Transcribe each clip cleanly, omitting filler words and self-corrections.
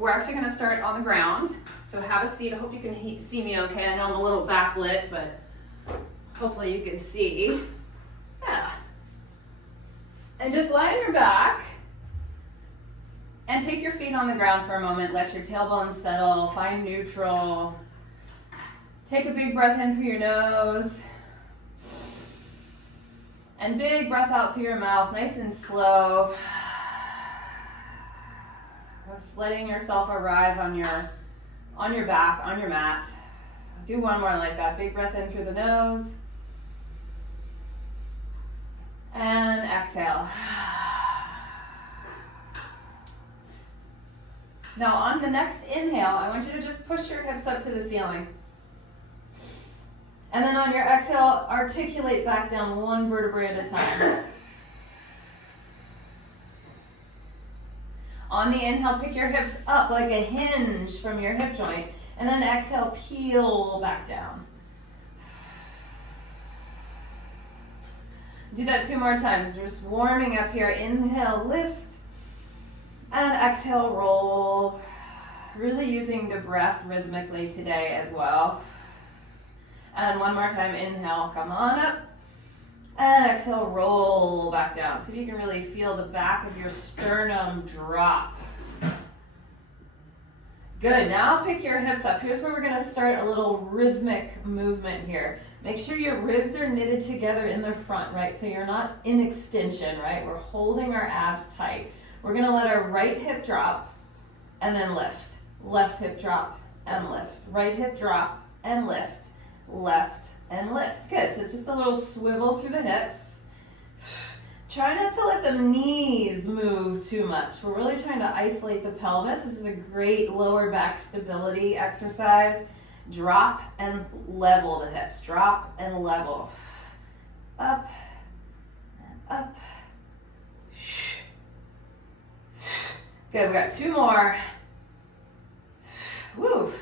we're actually gonna start on the ground. So have a seat. I hope you can see me okay. I know I'm a little backlit, but hopefully you can see. Yeah. And just lie on your back and take your feet on the ground for a moment. Let your tailbone settle, find neutral. Take a big breath in through your nose. And big breath out through your mouth, nice and slow. Just letting yourself arrive on your back, on your mat. Do one more like that. Big breath in through the nose. And exhale. Now on the next inhale, I want you to just push your hips up to the ceiling. And then on your exhale, articulate back down one vertebrae at a time. On the inhale, pick your hips up like a hinge from your hip joint. And then exhale, peel back down. Do that 2 more times. Just warming up here. Inhale, lift. And exhale, roll. Really using the breath rhythmically today as well. And one more time, inhale, come on up. And exhale, roll back down. See if you can really feel the back of your sternum drop. Good, now pick your hips up. Here's where we're gonna start a little rhythmic movement here. Make sure your ribs are knitted together in the front, right? So you're not in extension, right? We're holding our abs tight. We're gonna let our right hip drop and then lift. Left hip drop and lift. Right hip drop and lift. Left and lift. Good, so it's just a little swivel through the hips. Try not to let the knees move too much. We're really trying to isolate the pelvis. This is a great lower back stability exercise. Drop and level the hips. Drop and level. Up and up. Good, we got 2 more. Woo.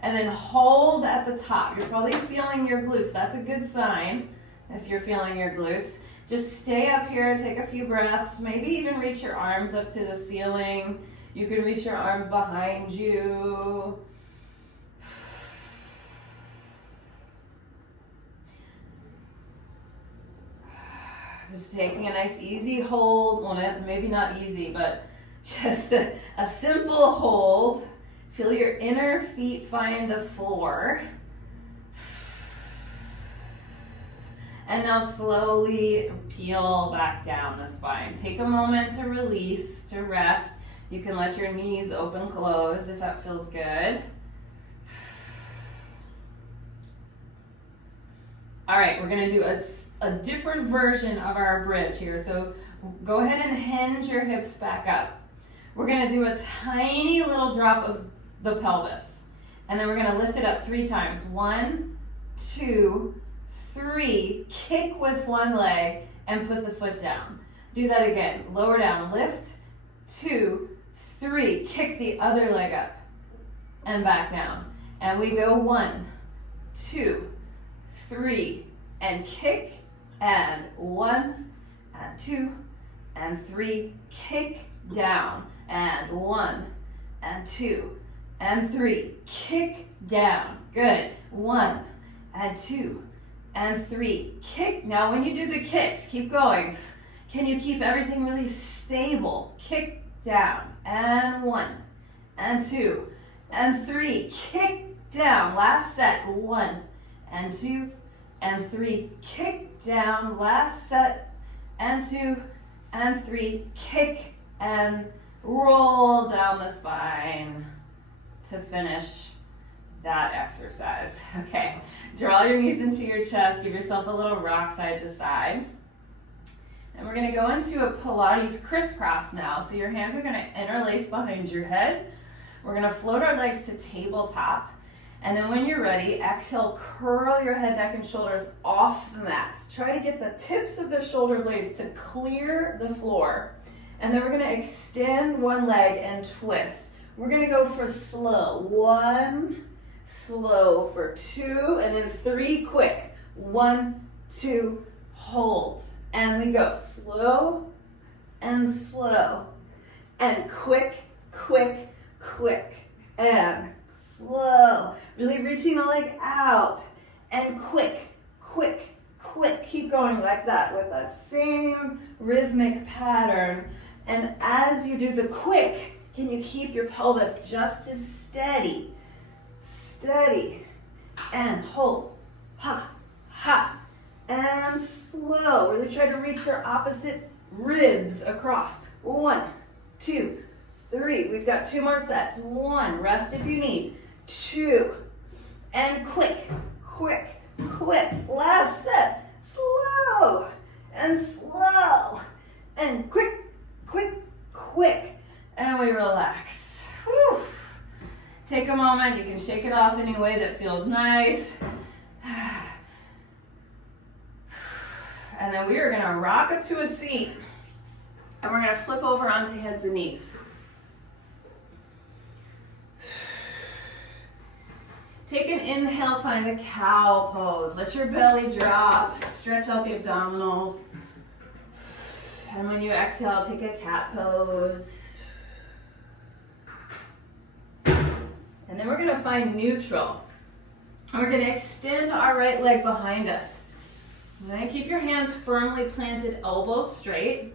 And then hold at the top. You're probably feeling your glutes. That's a good sign if you're feeling your glutes. Just stay up here, take a few breaths, maybe even reach your arms up to the ceiling. You can reach your arms behind you. Just taking a nice easy hold on it. Maybe not easy, but just a simple hold. Feel your inner feet find the floor. And now slowly peel back down the spine. Take a moment to release, to rest. You can let your knees open, close if that feels good. All right, we're gonna do a different version of our bridge here. So go ahead and hinge your hips back up. We're gonna do a tiny little drop of the pelvis. And then we're gonna lift it up 3 times. 1, 2, 3. Kick with one leg and put the foot down. Do that again. Lower down, lift, 2, 3. Kick the other leg up and back down. And we go 1, 2, 3, and kick, and 1, and 2, and 3. Kick down, and 1, and 2, and 3. Kick down. Good. 1, and 2, and 3. Kick. Now when you do the kicks, keep going. Can you keep everything really stable? Kick down. And 1, and 2, and 3. Kick down. Last set. 1, and 2, and 3. Kick down. Last set. And 2, and 3. Kick and roll down the spine to finish that exercise. Okay, draw your knees into your chest, give yourself a little rock side to side. And we're gonna go into a Pilates crisscross now. So your hands are gonna interlace behind your head. We're gonna float our legs to tabletop. And then when you're ready, exhale, curl your head, neck, and shoulders off the mat. Try to get the tips of the shoulder blades to clear the floor. And then we're gonna extend one leg and twist. We're gonna go for slow. 1, slow for 2, and then 3 quick. 1, 2, hold. And we go slow and slow. And quick, quick, quick, and slow. Really reaching the leg out, and quick, quick, quick. Keep going like that with that same rhythmic pattern. And as you do the quick, can you keep your pelvis just as steady? Steady. And hold. Ha, ha. And slow. Really try to reach your opposite ribs across. 1, 2, 3. We've got 2 more sets. 1, rest if you need. 2, and quick, quick, quick. Last set. Slow, and slow, and quick, quick, quick. And we relax. Whew. Take a moment. You can shake it off any way that feels nice. And then we are going to rock up to a seat. And we're going to flip over onto hands and knees. Take an inhale, find the cow pose. Let your belly drop. Stretch out the abdominals. And when you exhale, take a cat pose. And then we're going to find neutral. We're going to extend our right leg behind us. Okay, keep your hands firmly planted, elbows straight.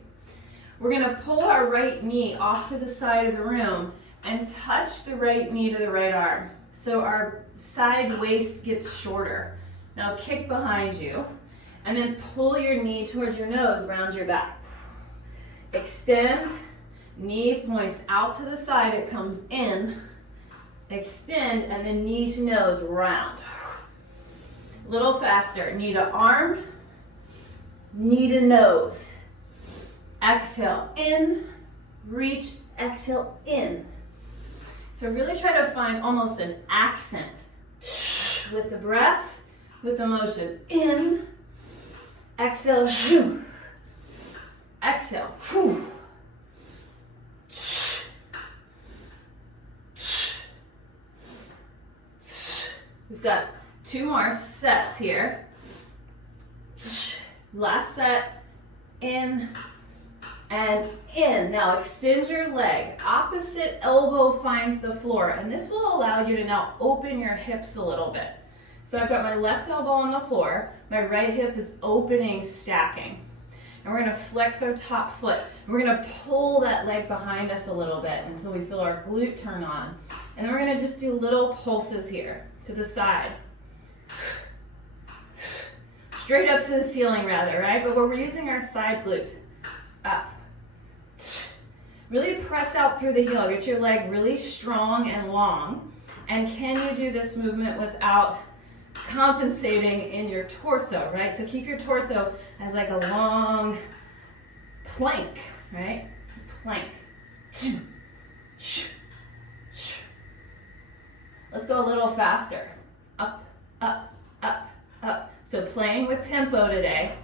We're going to pull our right knee off to the side of the room and touch the right knee to the right arm. So our side waist gets shorter. Now kick behind you and then pull your knee towards your nose, round your back. Extend, knee points out to the side, it comes in. Extend and then knee to nose, round. A little faster, knee to arm, knee to nose. Exhale, in, reach, exhale, in. So really try to find almost an accent with the breath, with the motion. In, exhale, shoo. Exhale, shoo. We've got 2 more sets here. Last set, in and in. Now extend your leg. Opposite elbow finds the floor, and this will allow you to now open your hips a little bit. So I've got my left elbow on the floor, my right hip is opening, stacking. And we're gonna flex our top foot. We're gonna pull that leg behind us a little bit until we feel our glute turn on. And then we're gonna just do little pulses here, to the side. Straight up to the ceiling rather, right? But we're using our side glute. Up. Really press out through the heel. Get your leg really strong and long. And can you do this movement without compensating in your torso, right? So keep your torso as like a long plank, right? Plank. Let's go a little faster. Up, up, up, up. So playing with tempo today.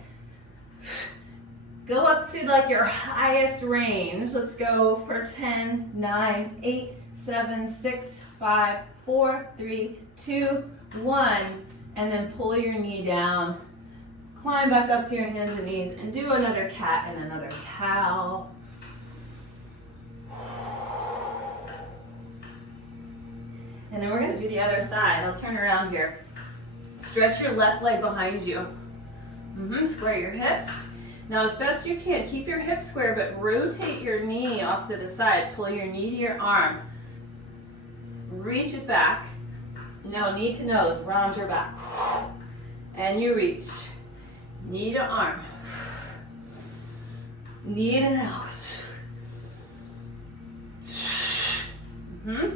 Go up to like your highest range. Let's go for 10, 9, 8, 7, 6, 5, 4, 3, 2, 1. And then pull your knee down. Climb back up to your hands and knees and do another cat and another cow. And then we're going to do the other side. I'll turn around here. Stretch your left leg behind you. Square your hips. Now as best you can, keep your hips square, but rotate your knee off to the side. Pull your knee to your arm. Reach it back. Now knee to nose, round your back. And you reach. Knee to arm. Knee to nose.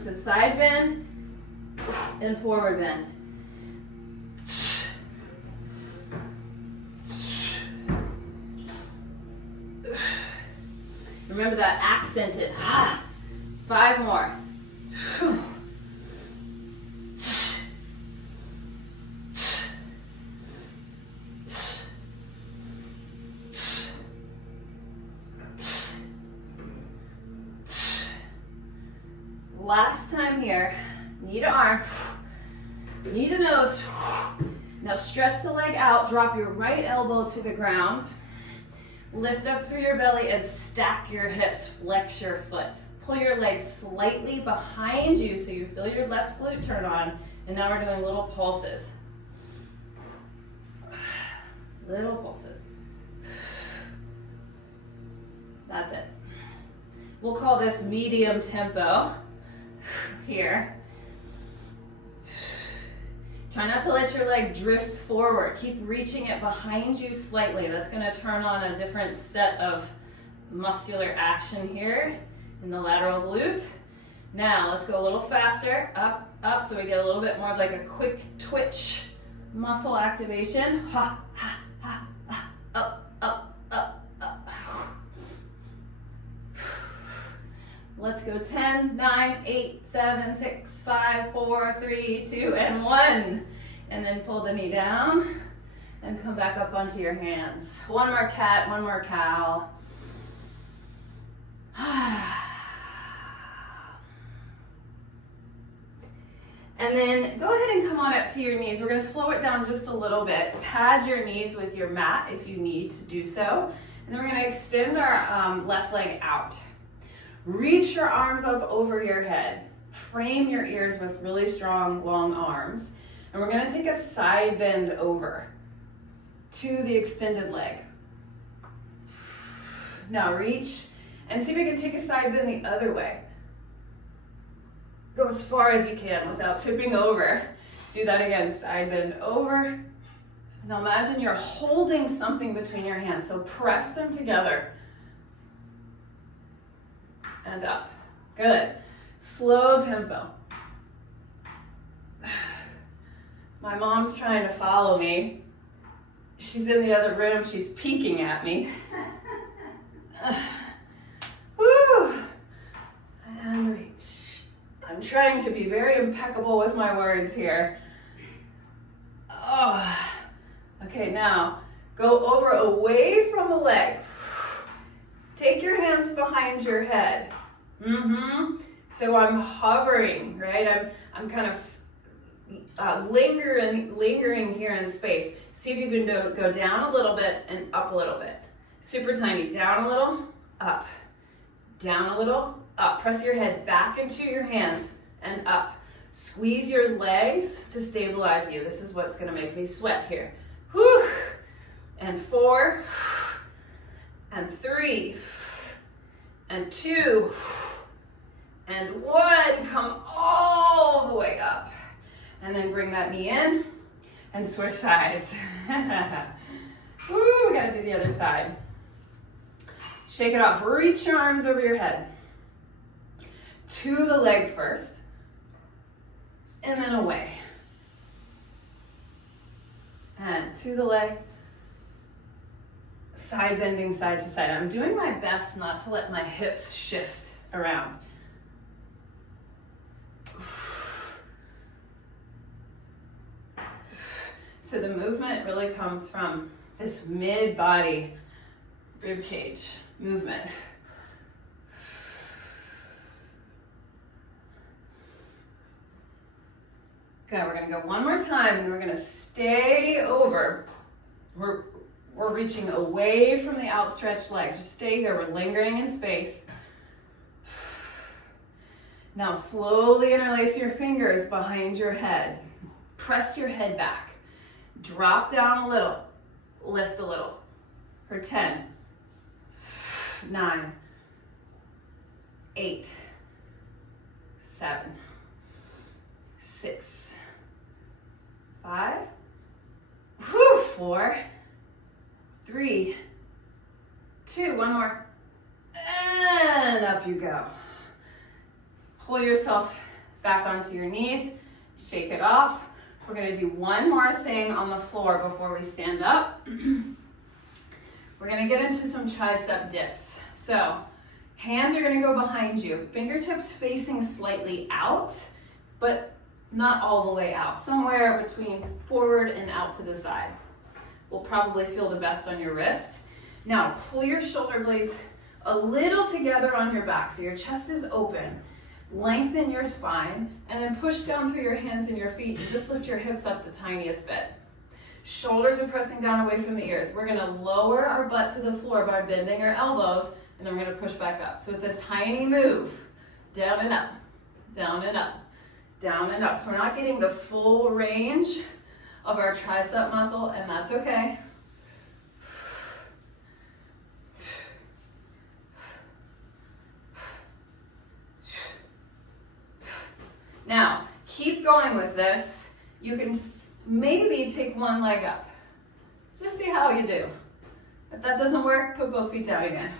So side bend and forward bend. Remember that accented. 5 more. Last time here. Knee to arm. Knee to nose. Now stretch the leg out. Drop your right elbow to the ground. Lift up through your belly and stack your hips. Flex your foot. Pull your legs slightly behind you so you feel your left glute turn on. And now we're doing little pulses. Little pulses. That's it. We'll call this medium tempo here. Try not to let your leg drift forward. Keep reaching it behind you slightly. That's going to turn on a different set of muscular action here in the lateral glute. Now let's go a little faster, up, up, so we get a little bit more of like a quick twitch muscle activation. Ha, ha, ha, ha, up, up, up, up. Let's go 10, 9, 8, 7, 6, 5, 4, 3, 2, and 1. And then pull the knee down and come back up onto your hands. One more cat, one more cow. And then go ahead and come on up to your knees. We're going to slow it down just a little bit. Pad your knees with your mat if you need to do so. And then we're going to extend our left leg out. Reach your arms up over your head. Frame your ears with really strong, long arms. And we're going to take a side bend over to the extended leg. Now reach and see if you can take a side bend the other way. Go as far as you can without tipping over. Do that again, side bend over. Now imagine you're holding something between your hands, so press them together. And up. Good. Slow tempo. My mom's trying to follow me. She's in the other room. She's peeking at me. Woo! And reach. I'm trying to be very impeccable with my words here. Oh. Okay, now go over away from the leg. Take your hands behind your head. So I'm hovering, right? I'm kind of lingering here in space. See if you can go down a little bit and up a little bit. Super tiny. Down a little, up. Down a little, up. Press your head back into your hands and up. Squeeze your legs to stabilize you. This is what's going to make me sweat here. Whew. And 4, and 3, and 2, and 1. Come all the way up. And then bring that knee in and switch sides. Woo, we gotta do the other side. Shake it off. Reach your arms over your head. To the leg first. And then away. And to the leg. Side bending side to side. I'm doing my best not to let my hips shift around. So the movement really comes from this mid-body rib cage movement. Good, we're gonna go one more time and we're gonna stay over. We're reaching away from the outstretched leg. Just stay here, we're lingering in space. Now slowly interlace your fingers behind your head. Press your head back. Drop down a little, lift a little. For 10, 9, 8, 7, 6, 5, 4, 3, 2, one more, and up you go. Pull yourself back onto your knees, shake it off. We're gonna do one more thing on the floor before we stand up. We're gonna get into some tricep dips. So, hands are gonna go behind you, fingertips facing slightly out, but not all the way out. Somewhere between forward and out to the side. Will probably feel the best on your wrist. Now, pull your shoulder blades a little together on your back, so your chest is open. Lengthen your spine, and then push down through your hands and your feet, and just lift your hips up the tiniest bit. Shoulders are pressing down away from the ears. We're gonna lower our butt to the floor by bending our elbows, and then we're gonna push back up. So it's a tiny move. down and up, down and up, down and up. So we're not getting the full range of our tricep muscle, and that's okay. Now, keep going with this. You can maybe take one leg up. Just see how you do. If that doesn't work, put both feet down again.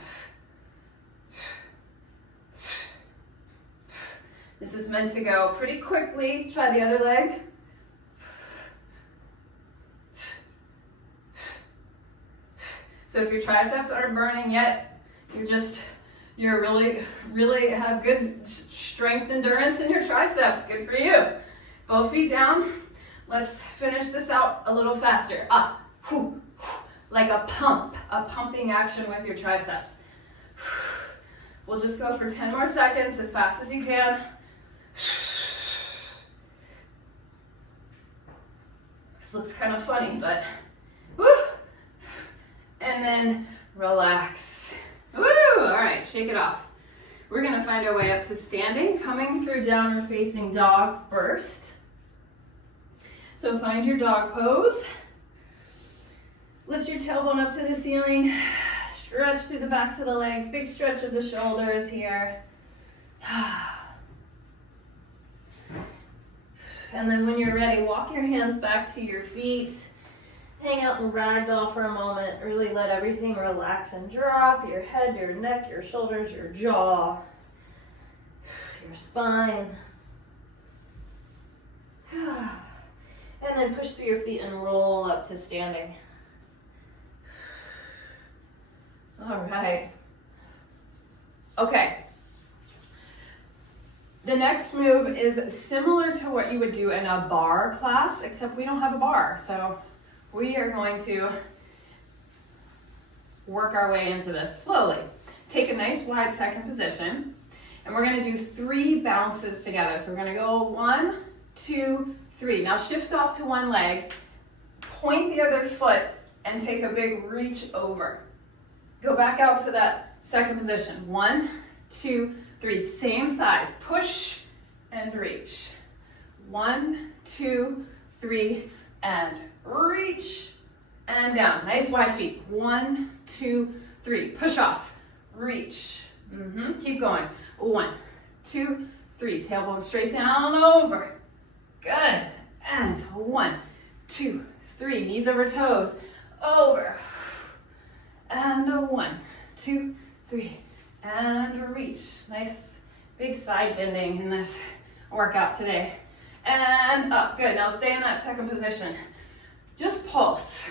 This is meant to go pretty quickly. Try the other leg. So if your triceps aren't burning yet, you're really have good strength endurance in your triceps. Good for you. Both feet down. Let's finish this out a little faster. Up, like a pumping action with your triceps. We'll just go for 10 more seconds, as fast as you can. This looks kind of funny, but woo! And then relax. Woo! All right, shake it off. We're gonna find our way up to standing, coming through downward facing dog first. So find your dog pose. Lift your tailbone up to the ceiling. Stretch through the backs of the legs. Big stretch of the shoulders here. And then when you're ready, walk your hands back to your feet. Hang out in ragdoll for a moment. Really let everything relax and drop. Your head, your neck, your shoulders, your jaw, your spine. And then push through your feet and roll up to standing. All right. Okay. The next move is similar to what you would do in a bar class, except we don't have a bar. So we are going to work our way into this slowly. Take a nice wide second position, and we're going to do 3 bounces together. So we're going to go 1, 2, 3. Now shift off to one leg, point the other foot, and take a big reach over. Go back out to that second position. 1, 2, 3. Same side. Push and reach. 1, 2, 3, and reach and down. Nice wide feet. 1, 2, 3. Push off. Reach. Keep going. 1, 2, 3. Tailbone straight down, over. Good. And 1, 2, 3. Knees over toes. Over. And 1, 2, 3. And reach. Nice big side bending in this workout today. And up. Good. Now stay in that second position. Just pulse.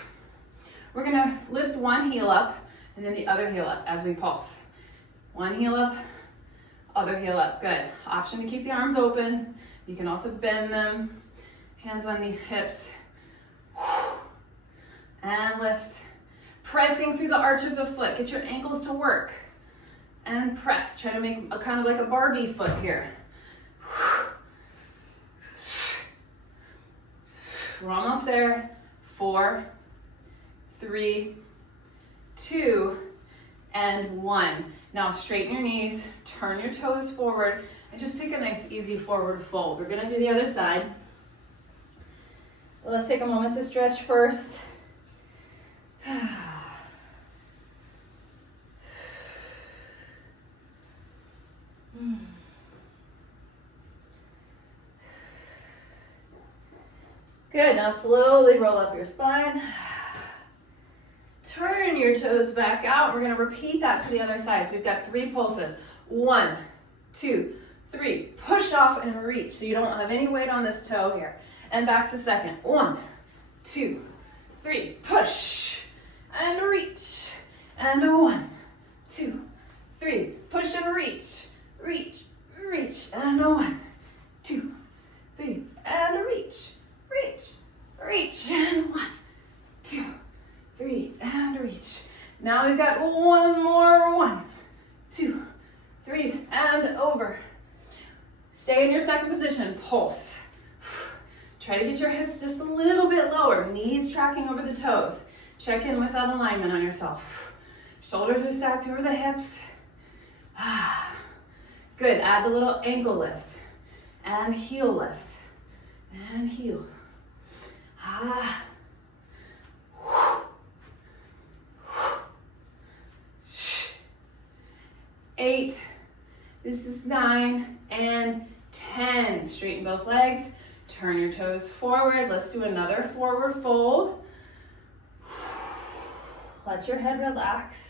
We're going to lift one heel up and then the other heel up as we pulse. One heel up, other heel up. Good. Option to keep the arms open. You can also bend them. Hands on the hips. And lift. Pressing through the arch of the foot. Get your ankles to work. And press. Try to make a kind of like a Barbie foot here. We're almost there. 4, 3, 2, and 1. Now straighten your knees, turn your toes forward, and just take a nice easy forward fold. We're gonna do the other side. Let's take a moment to stretch first. Good, now slowly roll up your spine. Turn your toes back out. We're gonna repeat that to the other side. So we've got 3 pulses. 1, 2, 3. Push off and reach so you don't have any weight on this toe here. And back to second. 1, 2, 3. Push and reach. And 1, 2, 3. Push and reach. Reach, reach. And 1, 2, 3. And reach. Reach, reach, and 1, 2, 3, and reach. Now we've got one more. 1, 2, 3, and over. Stay in your second position. Pulse. Try to get your hips just a little bit lower. Knees tracking over the toes. Check in with that alignment on yourself. Shoulders are stacked over the hips. Good, add the little ankle lift. And heel lift. And heel. Ah. 8, this is 9, and 10. Straighten both legs, turn your toes forward. Let's do another forward fold. Let your head relax.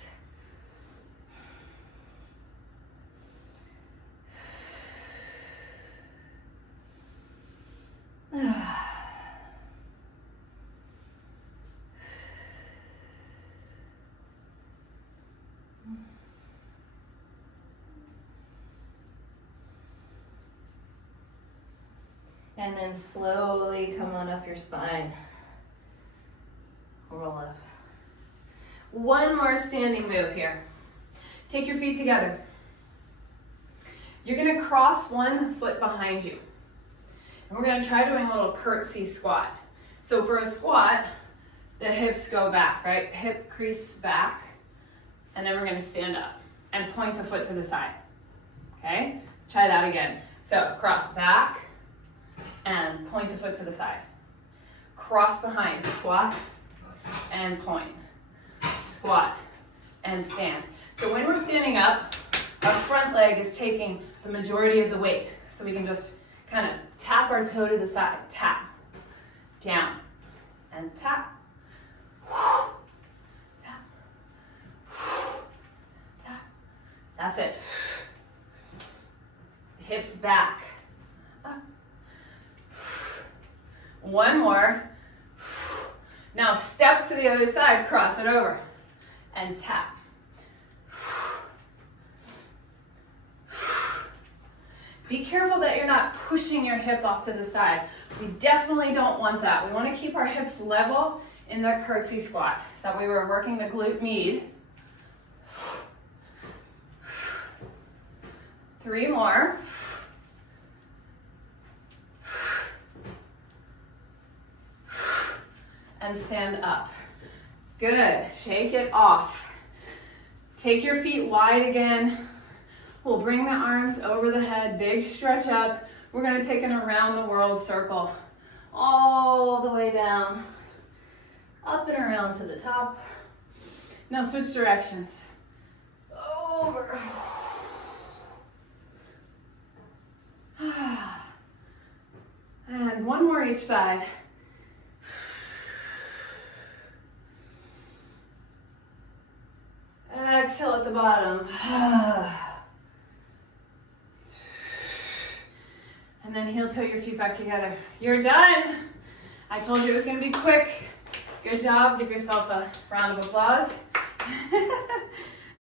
And then slowly come on up your spine. Roll up. One more standing move here. Take your feet together. You're gonna cross one foot behind you. And we're gonna try doing a little curtsy squat. So for a squat, the hips go back, right? Hip crease back. And then we're gonna stand up and point the foot to the side. Okay? Let's try that again. So cross back and point the foot to the side. Cross behind, squat and point. Squat and stand. So when we're standing up, our front leg is taking the majority of the weight. So we can just kind of tap our toe to the side. Tap, down, and tap. Tap, tap. That's it. Hips back. Up. One more. Now step to the other side, cross it over, and tap. Be careful that you're not pushing your hip off to the side. We definitely don't want that. We want to keep our hips level in the curtsy squat. That way we're working the glute med. 3 more. And stand up. Good, shake it off. Take your feet wide again. We'll bring the arms over the head, big stretch up. We're gonna take an around the world circle. All the way down, up and around to the top. Now switch directions. Over. And one more each side. Exhale at the bottom. And then heel toe your feet back together. You're done. I told you it was going to be quick. Good job. Give yourself a round of applause.